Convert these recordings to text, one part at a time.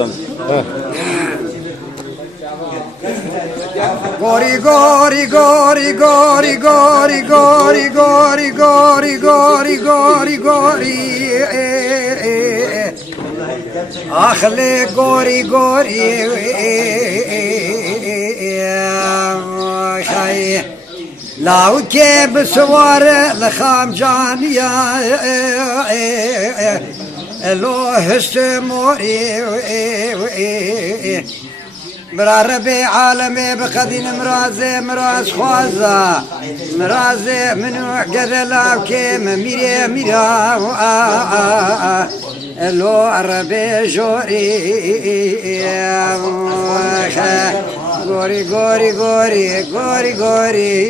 دم گوری گوری گوری گوری گوری گوری گوری گوری گوری گوری گوری آخلی گوری گوری خی لاو که بسوار لخام جانیا لو هست موری مرا ربي عالمي بقدين مراز خوازا مراز منو قدلا كيم ميري ميرا لو ربي جوري غوري غوري غوري غوري غوري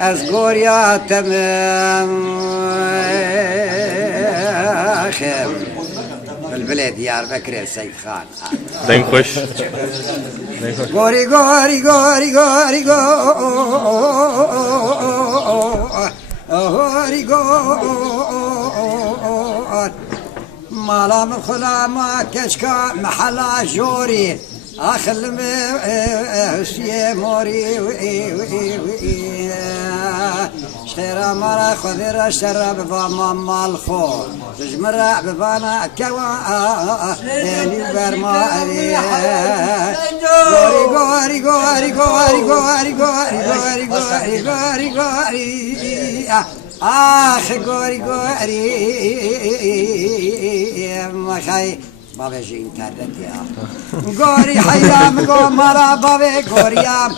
از غوريا تمام البلاد ديار بكر السيد خان دايم خوش غوري غوري غوري غوري غوري غوري مالا مخلا ما كشكا محلا جوري اخل هسيه موري شترا مرا خذرا شترا بفا مال خو تجمرا بفانا كوا يعني برما غوري غوري غوري غوري غوري غوري غوري غوري غوري آخ غوري غوري مخاي بابا جي انترنت يا غوري حيام غو مرا بابا غوريام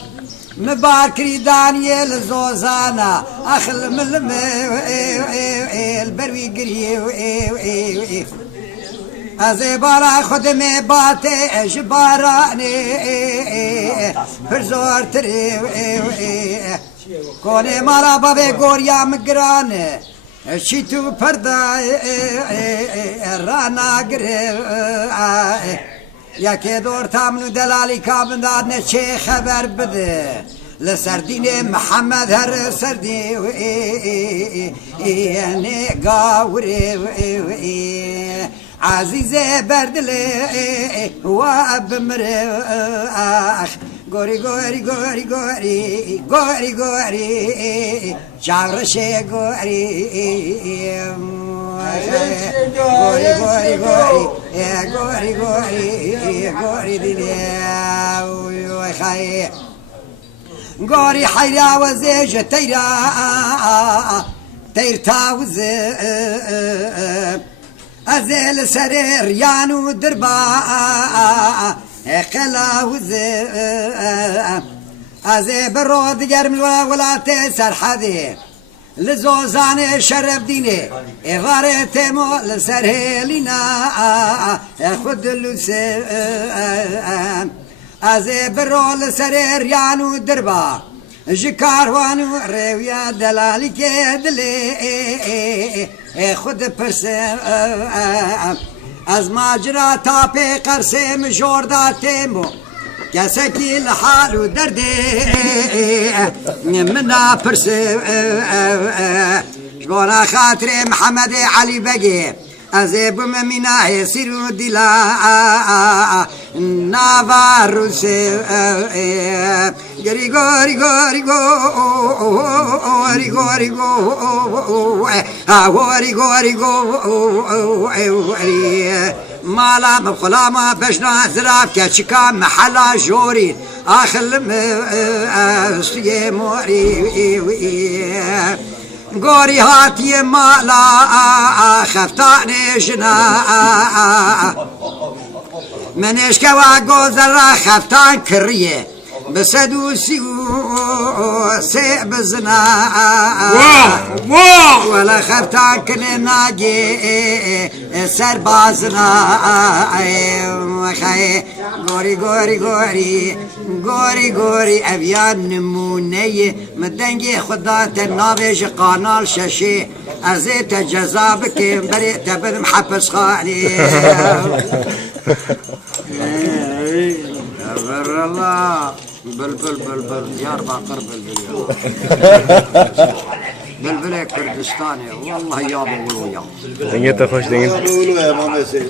مباكري دانيال زوزانا اخل ملم البروي قري ازبارا خدمي باتي جباراني فرزور تري كوني مرا بابا غوريا مقراني شيتو پردا رانا قري یا که دور تامنو دلالی کابن داد نچه خبر بده لسردین محمد هر سردی نگاوری عزیزه بردلی و بمرخ گوری گوری گوری گوری گوری گوری جارشه گوری گوری گوری گوری گوری گوری گوری دنیا وی خی گوری حیرا و زیج تیرا تیر تاوز ازل سر ریانو دربا خلاوز از برو دیگر ملولات سرحده لزوزان شرف دینه اغاره تمو لسر هلینا خود لسه از برو لسر ریانو دربا جکاروانو رویا دلالی که دلی خود پرسه از ماجرا تا پی قرسه مجورده تیمو کسی که لحال و درده منا پرسه شبانا خاطر محمد علی بگه از بوم مینا سیرو دیلا نواروسه گری گوری گوری گوری گوری گوری گوری گوری مالا مخلاما بشنا زراف كشكا محلا جوري اخل سي موري غوري هاتي مالا خفتاني جنا منش كوا غوزرا خفتان كريه بسدوسي سي بزنا ولا خفتان كن ناجي سربازنا خي غوري غوري غوري غوري غوري ابيان نموني مدنجي خدات النابج قنال شاشي ازيت جزابك بريت بن محبس خالي بر الله بلبل ديار باقر بلبل كردستاني والله يابا ولو يا دنيا تخش دنيا ولو يا ماما سي